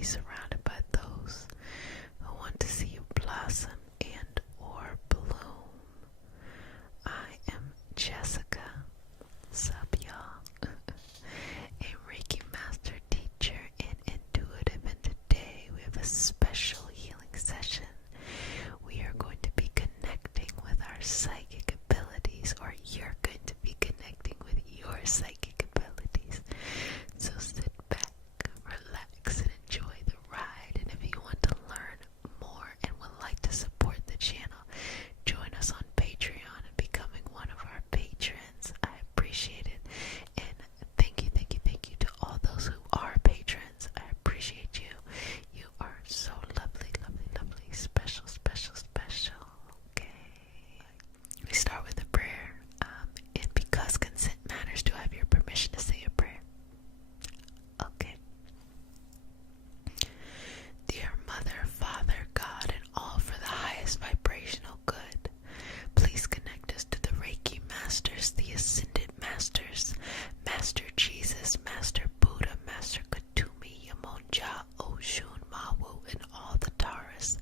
be surrounded by those who want to see you blossom and or bloom. I am Jessica, sup y'all, a Reiki master teacher and intuitive, and today we have a special healing session. We are going to be connecting with our psychic abilities, or you're going to be connecting with your psychic abilities. So sit back, relax, and enjoy the ride. And if you want to learn more and would like to support the channel, join us on Patreon and becoming one of our patrons. I appreciate it. And thank you to all those who are patrons. I appreciate you. You are so lovely, special. Okay. We start with a prayer. And because consent matters, do I have your permission to say a prayer? Okay. Dear Mother, Father, God, and all for the highest vibrational good, please connect us to the Reiki Masters, the Ascended Masters, Master Jesus, Master Buddha, Master Katumi, Yamonja, Oshun, Mawu, and all the Taras.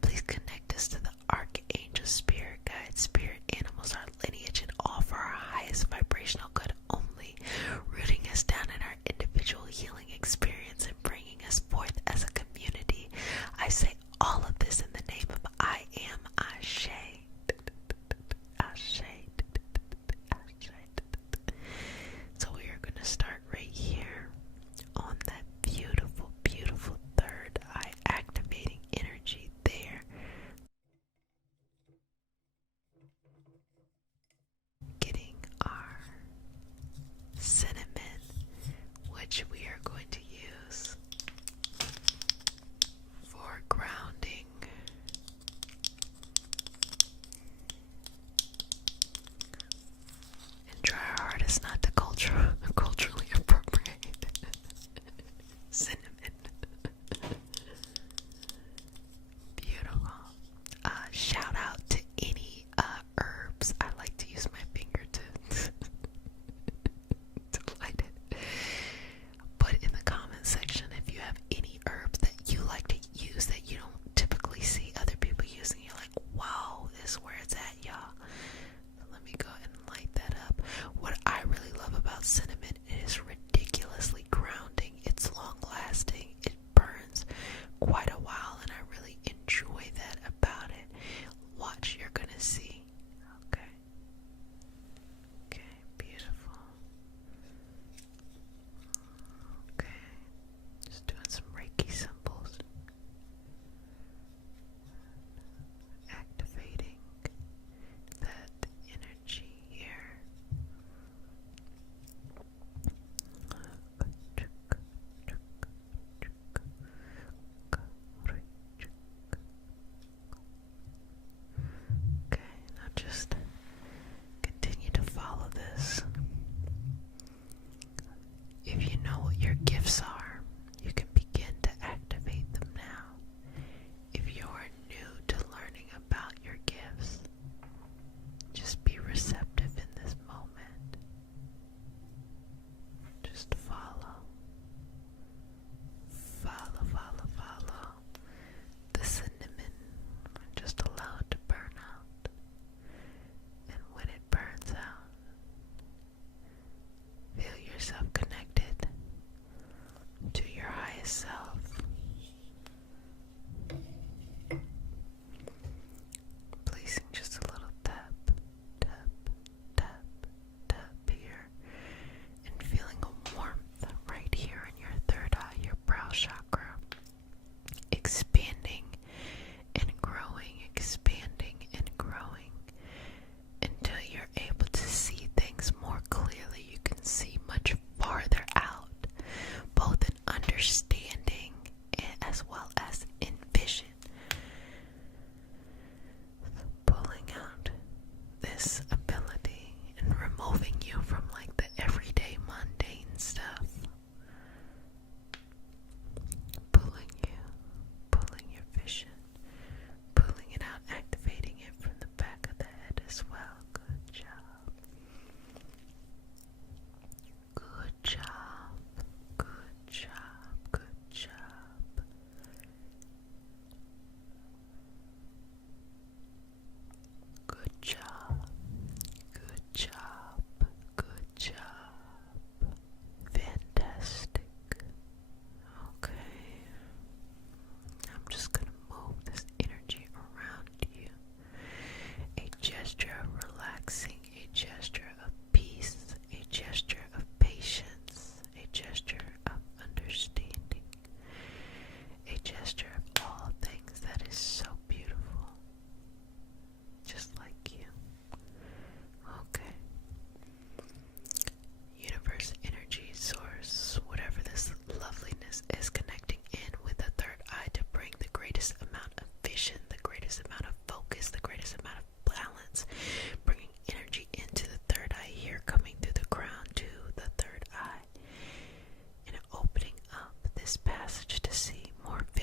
Please connect us to the Archangel, Spirit Guides, Spirit Animals, our lineage, and all for our highest vibrational good only, rooting us down in our individual healing experience and bringing us forth as a community. I say all of this in the name of I am Ashe. Ashe. So we are going to start right here on that beautiful third eye, activating energy there.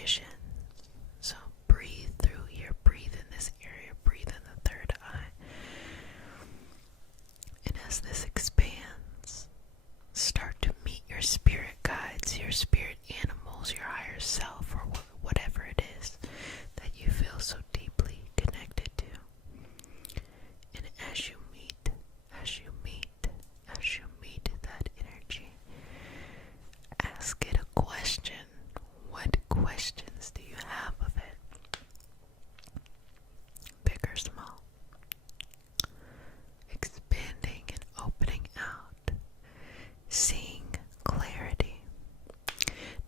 vision. So breathe through here, breathe in this area, breathe in the third eye. And as this expands, start to meet your spirit guides, your spirit animals, your higher self, or whatever it is that you feel so deeply connected to. And as you meet that energy, ask it a question. What questions do you have of it? Big or small? Expanding and opening out, seeing clarity.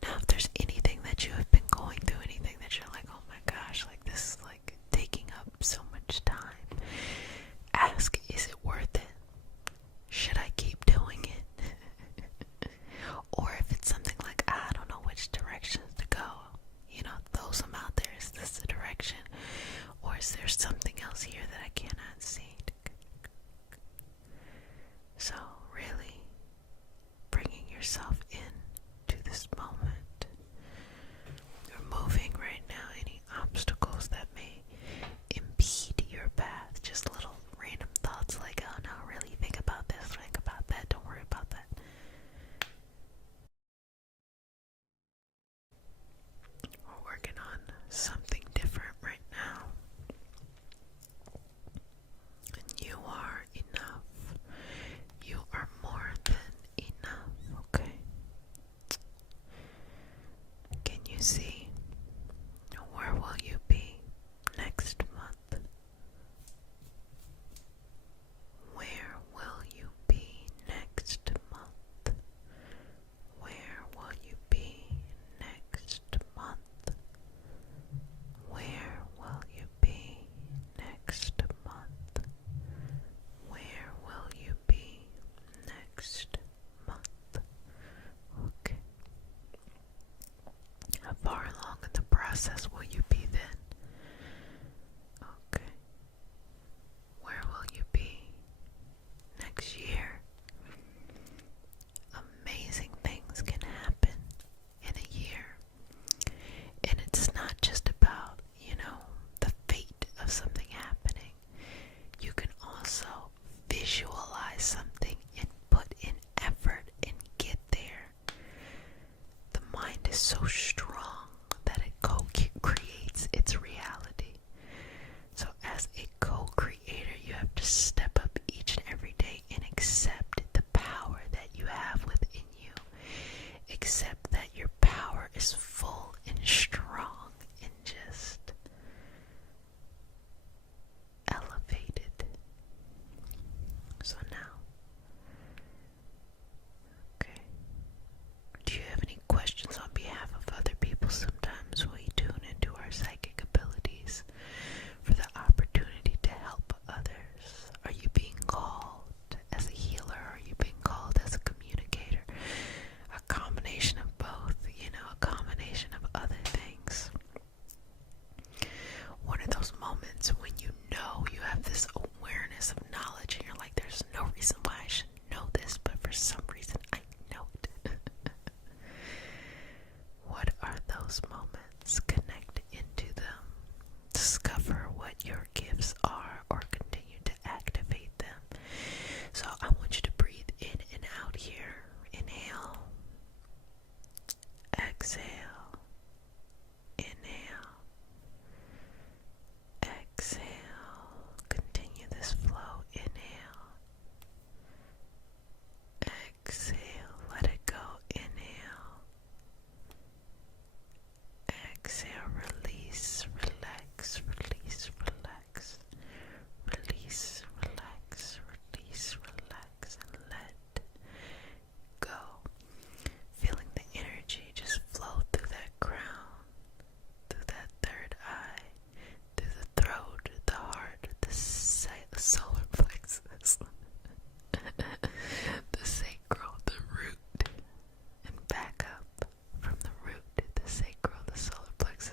Now, if there's anything that you have been going through, anything that you're like, oh my gosh, like this is like taking up so much time, ask, is it worth it? Should I keep doing it? Or if it's something like, I don't know which directions to go, throw them out there. Is this the direction? Or is there something else here that I cannot see? So really bringing yourself in to this moment, removing right now any obstacles that may impede your path. Just little random thoughts like, oh no, really think about this, think about that, don't worry about that. We're working on something different right now. And you are enough. You are more than enough, okay? Can you see? Where will you be next month? Where will you be next month? Where will you be next month? Where will you be next month? Where will you be next month? Okay. How far along in the process will you be then? Okay. Where will you be next year? Amazing things can happen in a year. And it's not just about, the fate of something happening. You can also visualize something and put in effort and get there. The mind is so strong that it co-creates its reality. So as a co-creator, you have to step up each and every day and accept the power that you have within you. Accept that your power is full and strong and just elevated. So now, okay, do you have any questions on behalf of other people? Sometimes we tune into our psychic abilities for the opportunity to help others. Are you being called as a healer? Are you being called as a communicator? A combination of both, a combination of other things. One of those moments when you have this awareness of knowledge and you're like, there's no reason why I should know this, but for some reason I know it. What are those moments? Connect into them. Discover what your gifts are or continue to activate them. So I want you to breathe in and out here. Inhale. Exhale. Inhale. Exhale. Continue this flow. Inhale. Exhale. Let it go. Inhale. Exhale. Release. Relax. Release. Relax. Release. Relax. Release. Relax. And let go. Feeling the energy just flow through that crown, through that third eye, through the throat, the heart, the solar plexus, the sacral, the root, and back up from the root, the sacral, the solar plexus,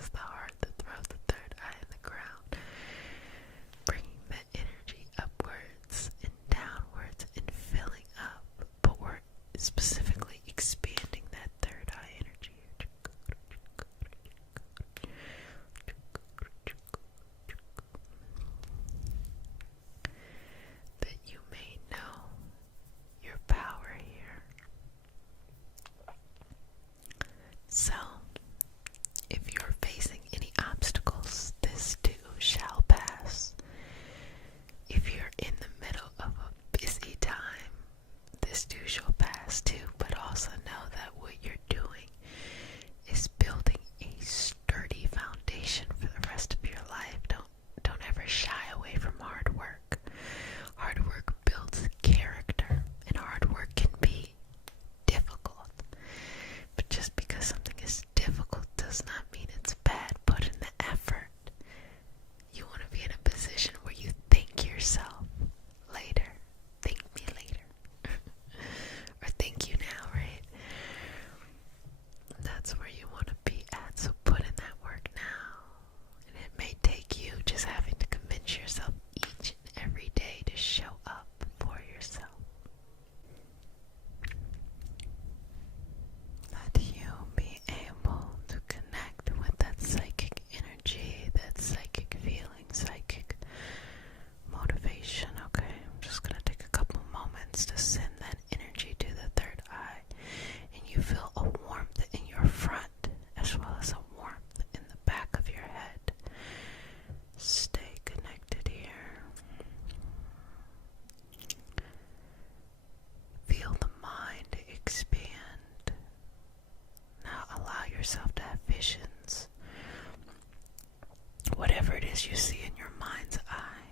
as you see in your mind's eye,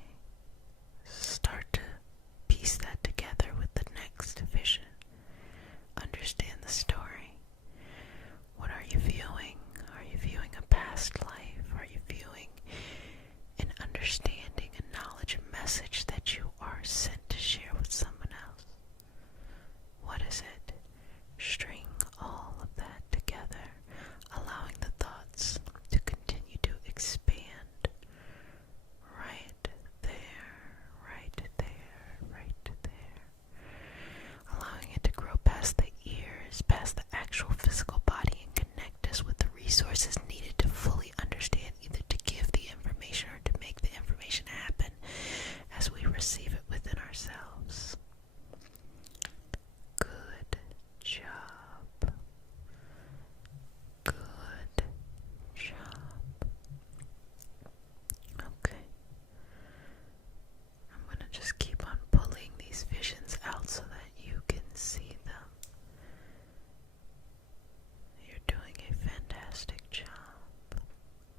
start to piece that together with the next vision. Understand the story. What are you viewing? Are you viewing a past life? Are you viewing an understanding, a knowledge, a message that you are sent to share with someone else? What is it? String all of that together, allowing the thoughts to continue to expand right there, right there, right there. Allowing it to grow past the ears, past the actual physical body, and connect us with the resources needed to fully understand, either to give the information or to make the information happen as we receive it within ourselves. Good job. Good job. Okay. I'm going to just keep on pulling these visions out so that you can see them. You're doing a fantastic job. I'm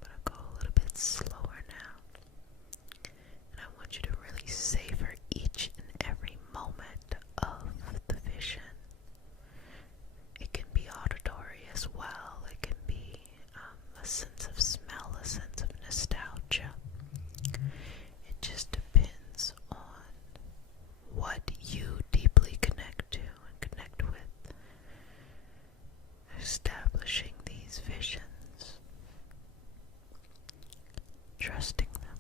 going to go a little bit slower now. And I want you to really savor each and every moment of the vision. It can be auditory as well. It can be a sense of smell, a sense of nostalgia. It just depends on what you deeply connect to and connect with. Establishing these visions, trusting them,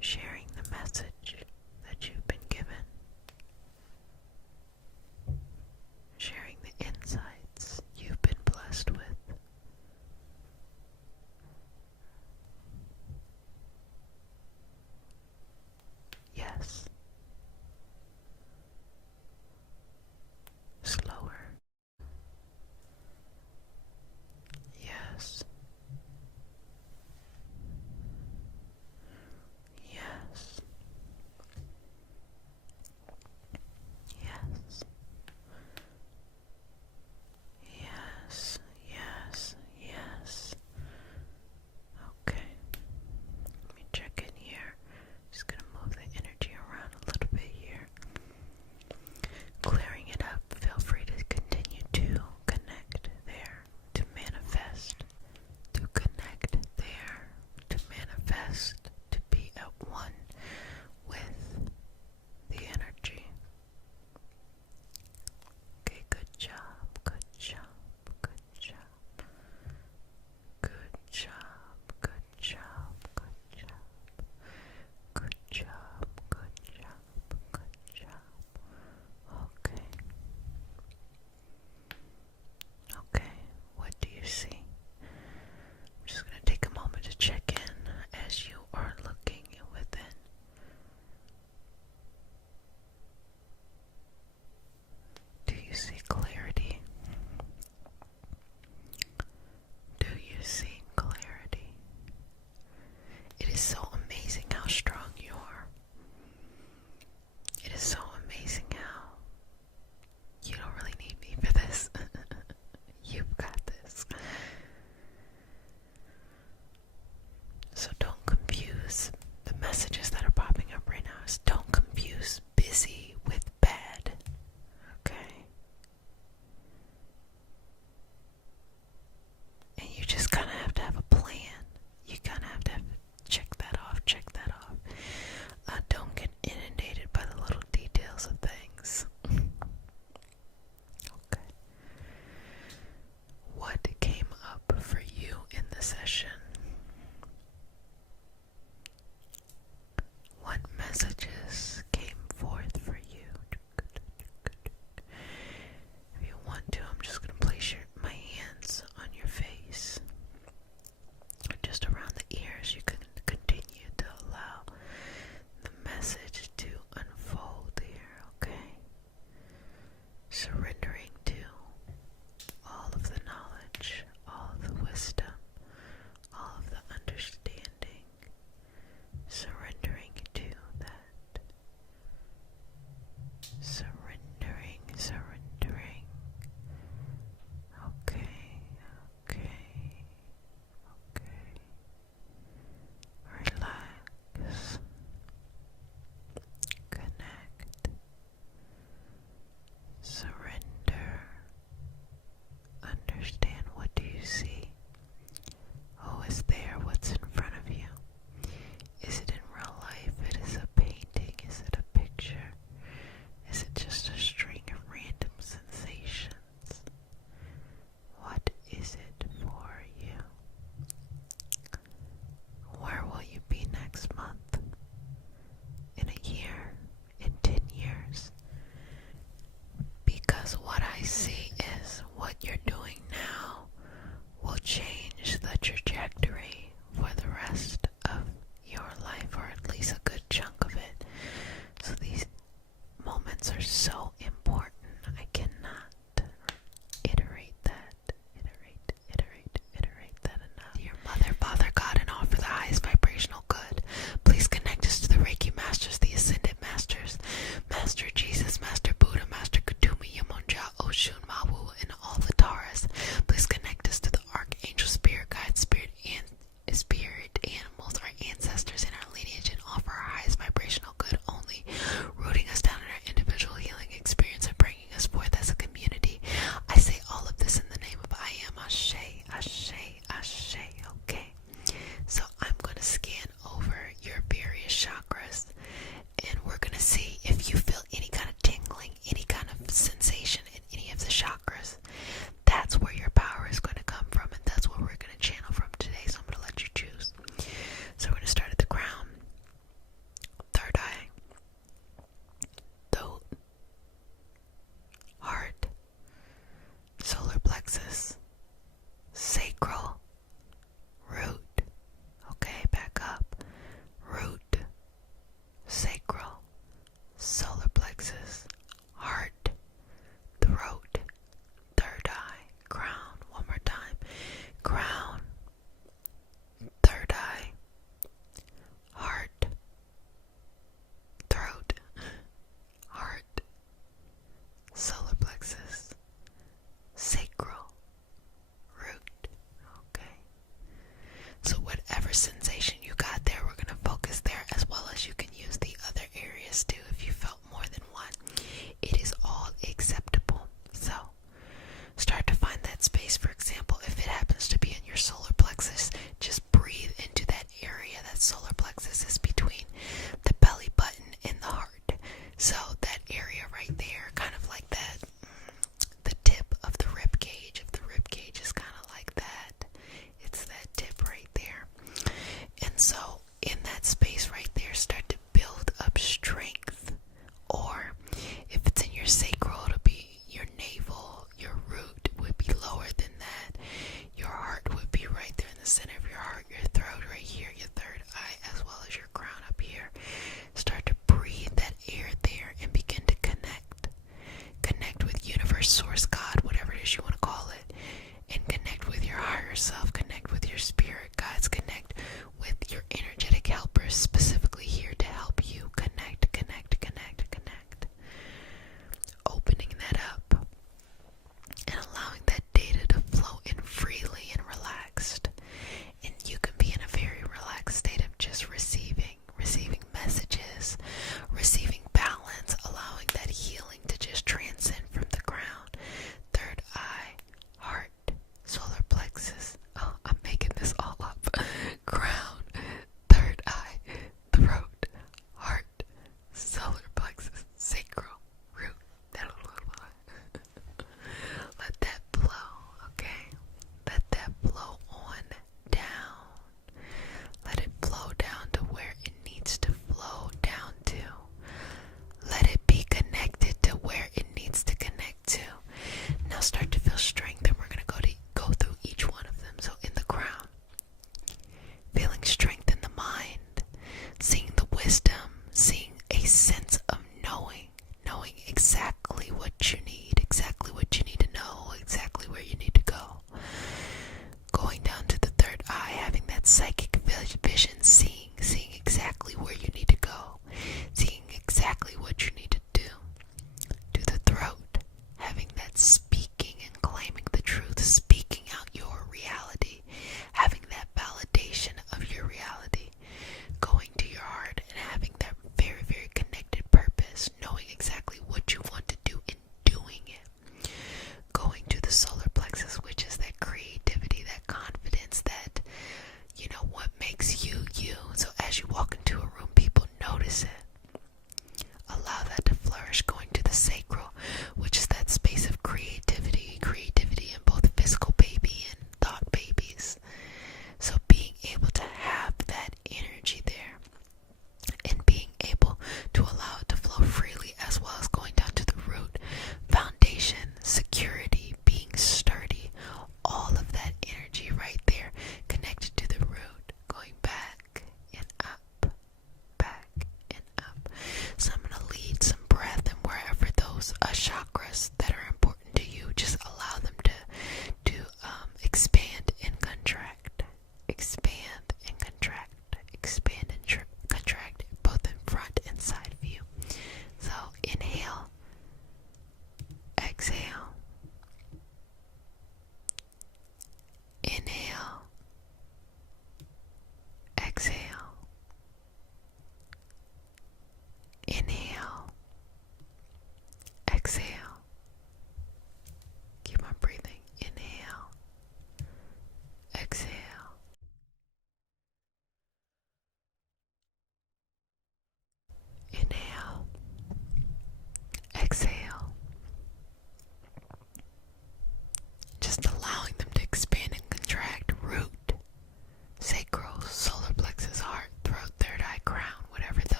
sharing the message that you've been given, sharing the insights you've been blessed with.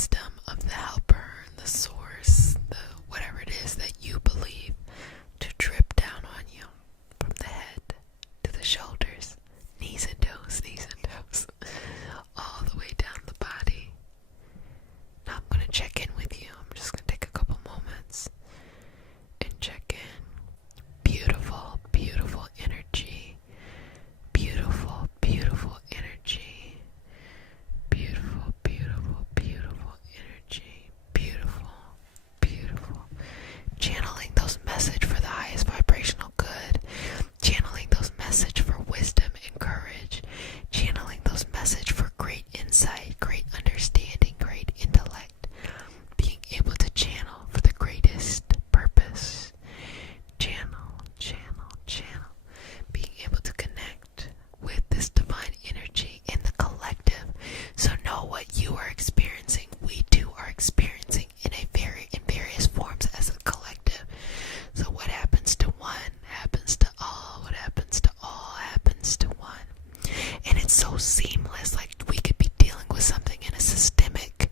wisdom of the helper, the source, the whatever it is that you believe, to drip down on you from the head to the shoulders, knees and toes, all the way down the body. Now I'm going to check in with you. I'm just going to take a couple moments and check in. Beautiful, beautiful energy. Beautiful, beautiful energy. Beautiful, beautiful, beautiful energy. Beautiful, beautiful. Channeling those message for the highest vibrational good. Channeling those message for wisdom and courage. Channeling those message for great insight, great understanding, great intellect. Being able to channel for the greatest purpose. Channel, channel, channel. Being able to connect with this divine energy in the collective. So know what you are experiencing, we too are experiencing in various forms as a collective. So what happens to one happens to all. What happens to all happens to one. And it's so seamless. Like, we could be dealing with something in a systemic,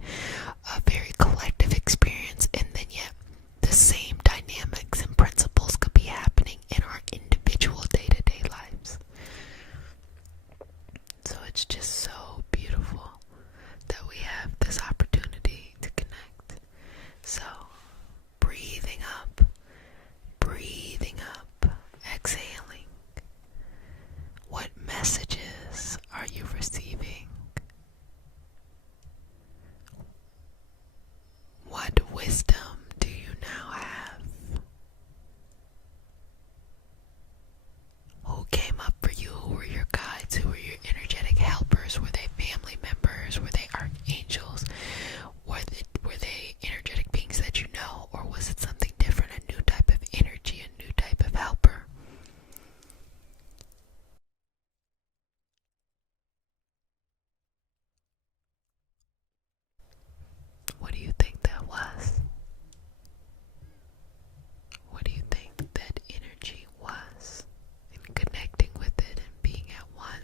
a very collective experience, and then yet the same dynamics and principles could be happening in our individual day-to-day lives. So it's just so beautiful that we have this opportunity to connect. So breathing up, exhaling. What messages are you receiving? What wisdom do you now have? Who came up for you? Who were your guides? Who were your energetic helpers? Were they family members? Were they archangels? Were they energetic beings that you know? Or was it something different, a new type of energy, a new type of helper? What do you think that was? What do you think that energy was? And connecting with it and being at one.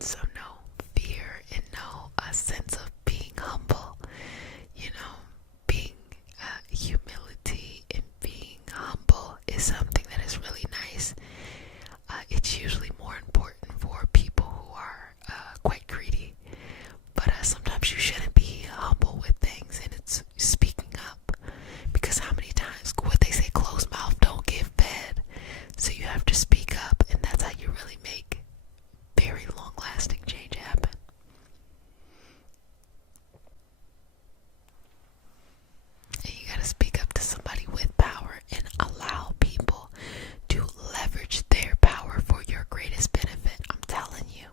So no fear and no sense of being humble. Being humility and being humble is something that is really nice. It's usually more important for people who are quite greedy. But sometimes you shouldn't be humble with things, and it's speaking up. Because how many times, what they say, closed mouth don't get fed. So you have to speak up, and that's how you really make very long-lasting change happen. And you gotta speak up to somebody with power and allow people to leverage their power for your greatest benefit. I'm telling you,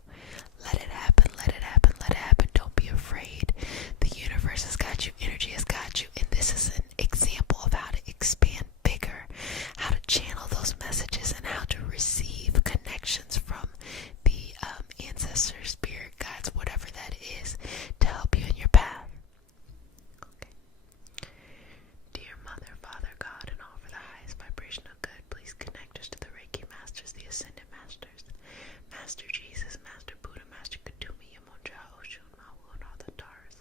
let it happen, let it happen, let it happen. Don't be afraid. The universe has got you, energy has got you, and this is an example of how to expand bigger, how to channel those messages, and how to receive connections from the ancestors, spirit guides, whatever that is, to help you in your path. Okay. Dear Mother, Father, God, and all for the highest vibration of good, please connect us to the Reiki Masters, the Ascended Masters, Master Jesus, Master Buddha, Master Kutumi, Yamonja, Oshun, Mawu, and all the Taras.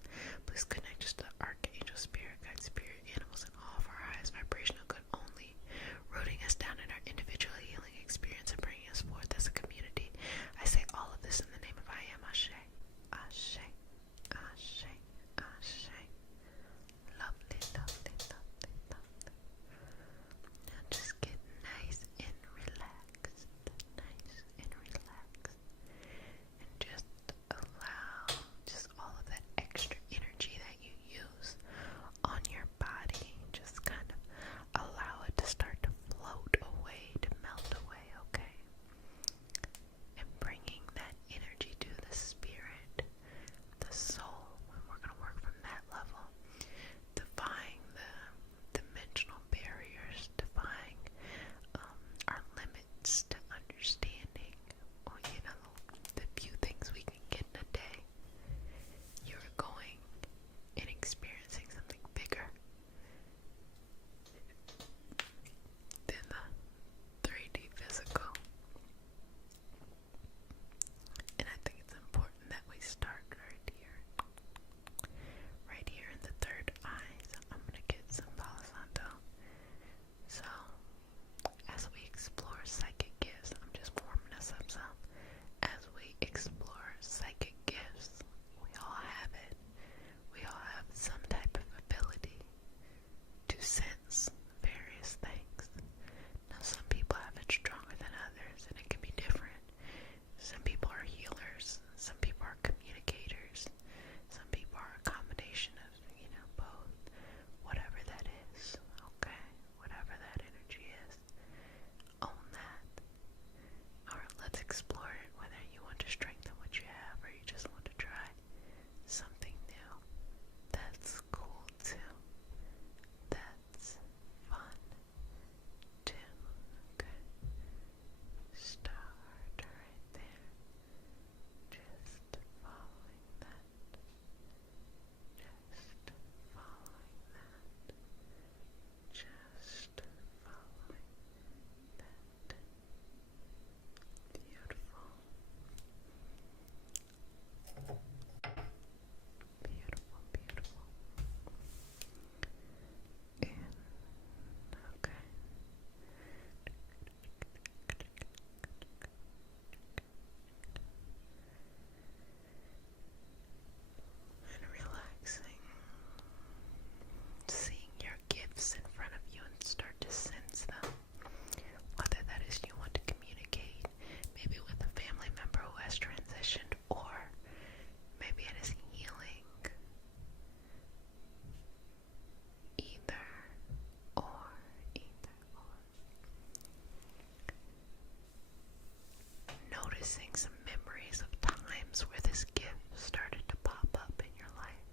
Please connect us to the Archangel, Spirit Guide, Spirit Animals, and all of our highest vibration of good only, rooting us down in our individual healing experience and bringing us forth as a community. I say all of this in the name of I Am. Ashe, Ashe, Ashe, Ashe. Lovely, lovely, lovely, lovely. Now just get nice and relaxed, nice and relaxed, and just allow just all of that extra energy that you use on your body, just kind of allow it to start to float away, to melt away, okay? And bringing that energy to the spirit, the soul, and we're going to work from that level, defying the dimensional barriers, defying our limits to understanding, or, the few things we can get in a day. You're going and experiencing something bigger than the 3D physical. And I think it's important that we start right here in the third eye. So I'm going to get some Palo Santo. So as we explore psychic gifts, I'm just warming us up some. As we explore psychic gifts, we all have it. We all have some type of ability to sense various things. Now, some people have it stronger than others, and it can be different. Some people are healers, some people are communicators, some people are a combination of, both. Whatever that is, okay? Whatever that energy is, own that. Alright, let's explore it, whether you want to strengthen what you have or you just want to try something new. That's cool too. That's fun too. Okay. Start right there. Just following that. Just following that. Just following that. Beautiful. Beautiful, beautiful. And, okay. And relaxing. Seeing your gifts in front of you and start to sense them. Whether that is you want to communicate, maybe with a family member who has transitioned, or maybe it is healing. Either or. Noticing some memories of times where this gift started to pop up in your life.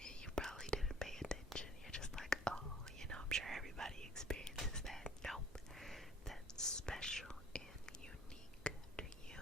And you probably didn't pay attention. You're just like, oh, I'm sure everybody experiences that. Nope. That's special and unique to you.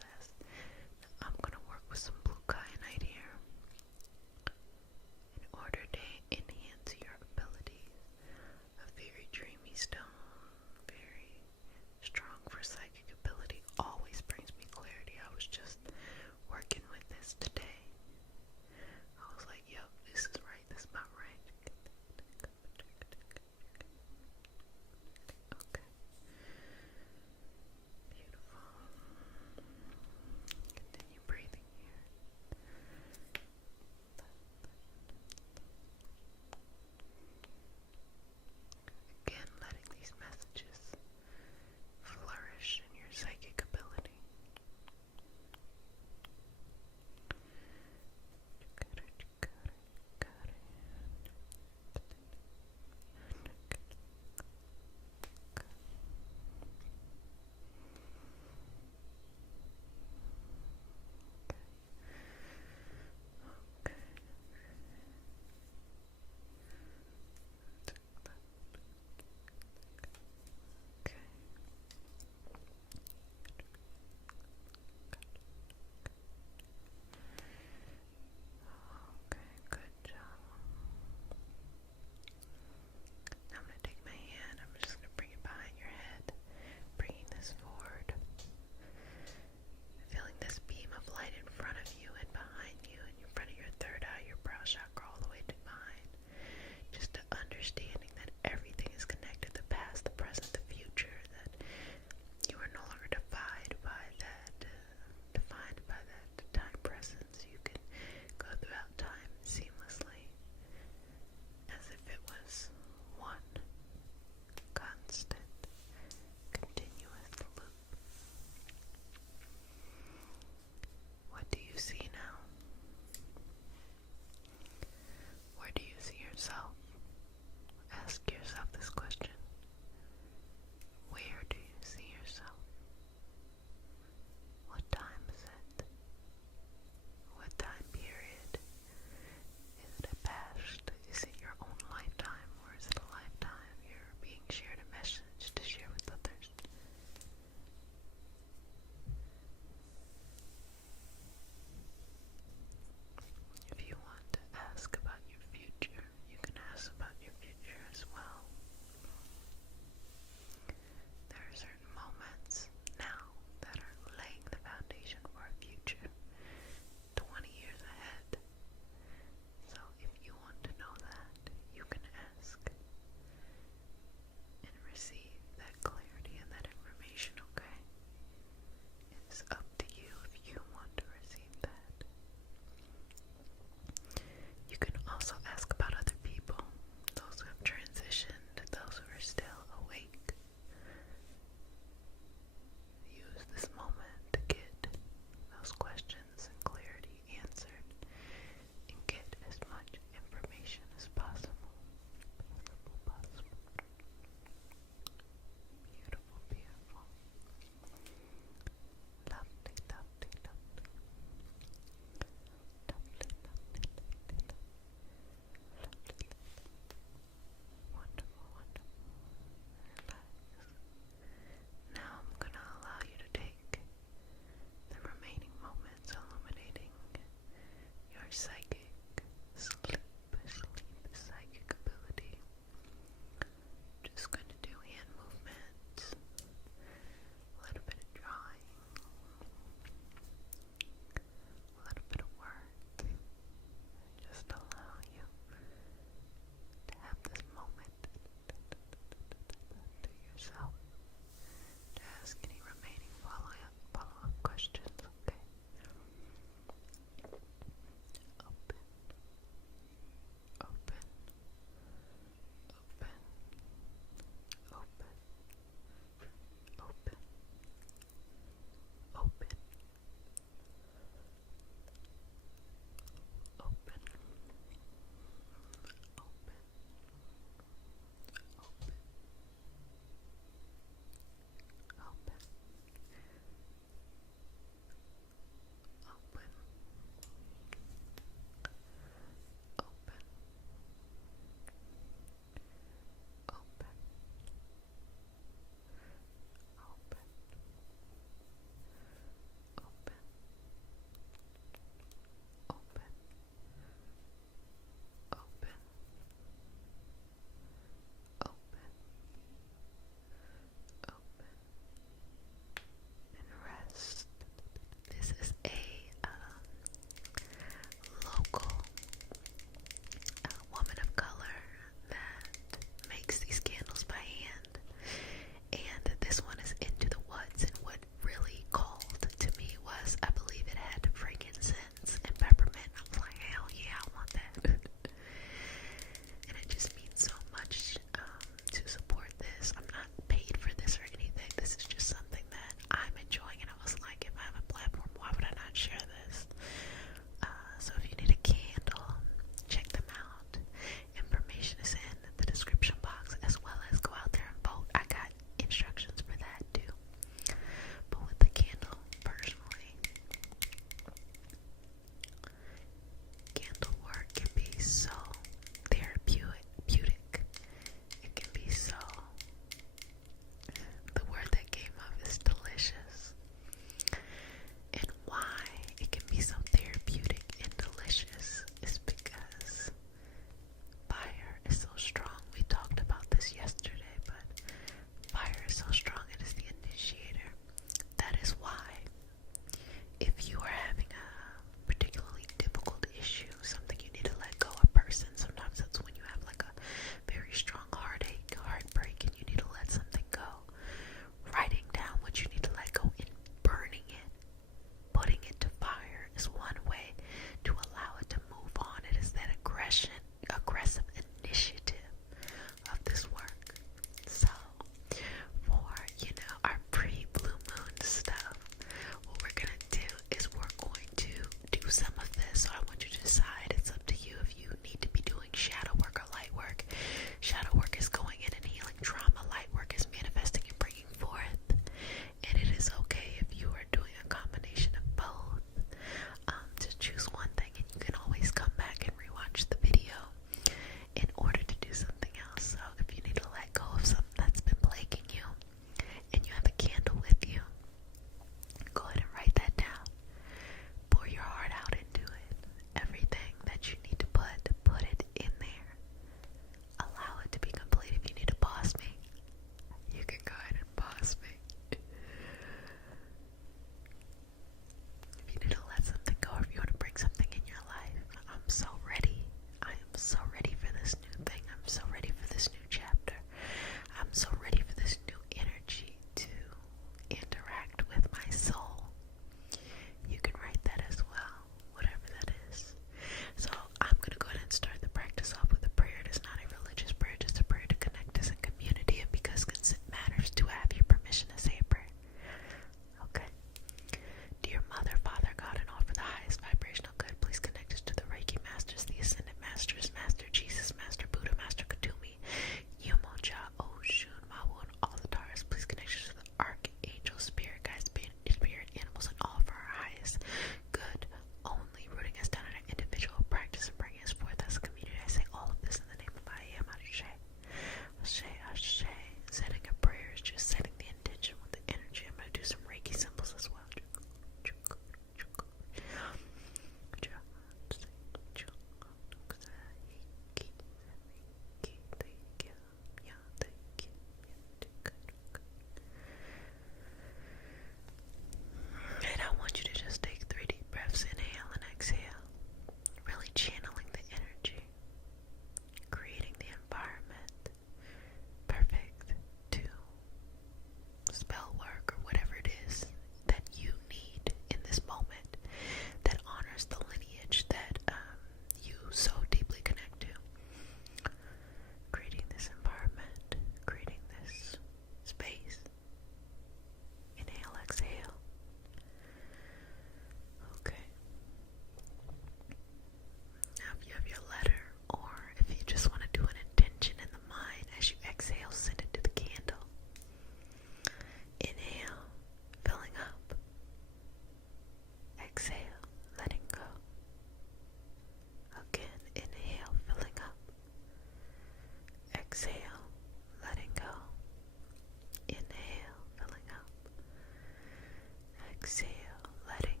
exhale, letting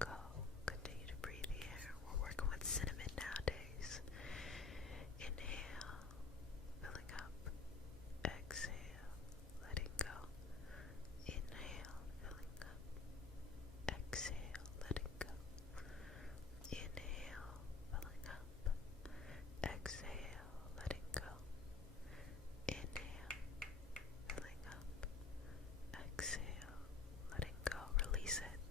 go. Continue to breathe here. We're working with cinnamon nowadays. Inhale, filling up. Exhale, letting go. Inhale, filling up. Exhale, letting go. Inhale, filling up. Exhale, letting go. Inhale, filling up. Exhale, letting go. Release it.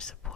support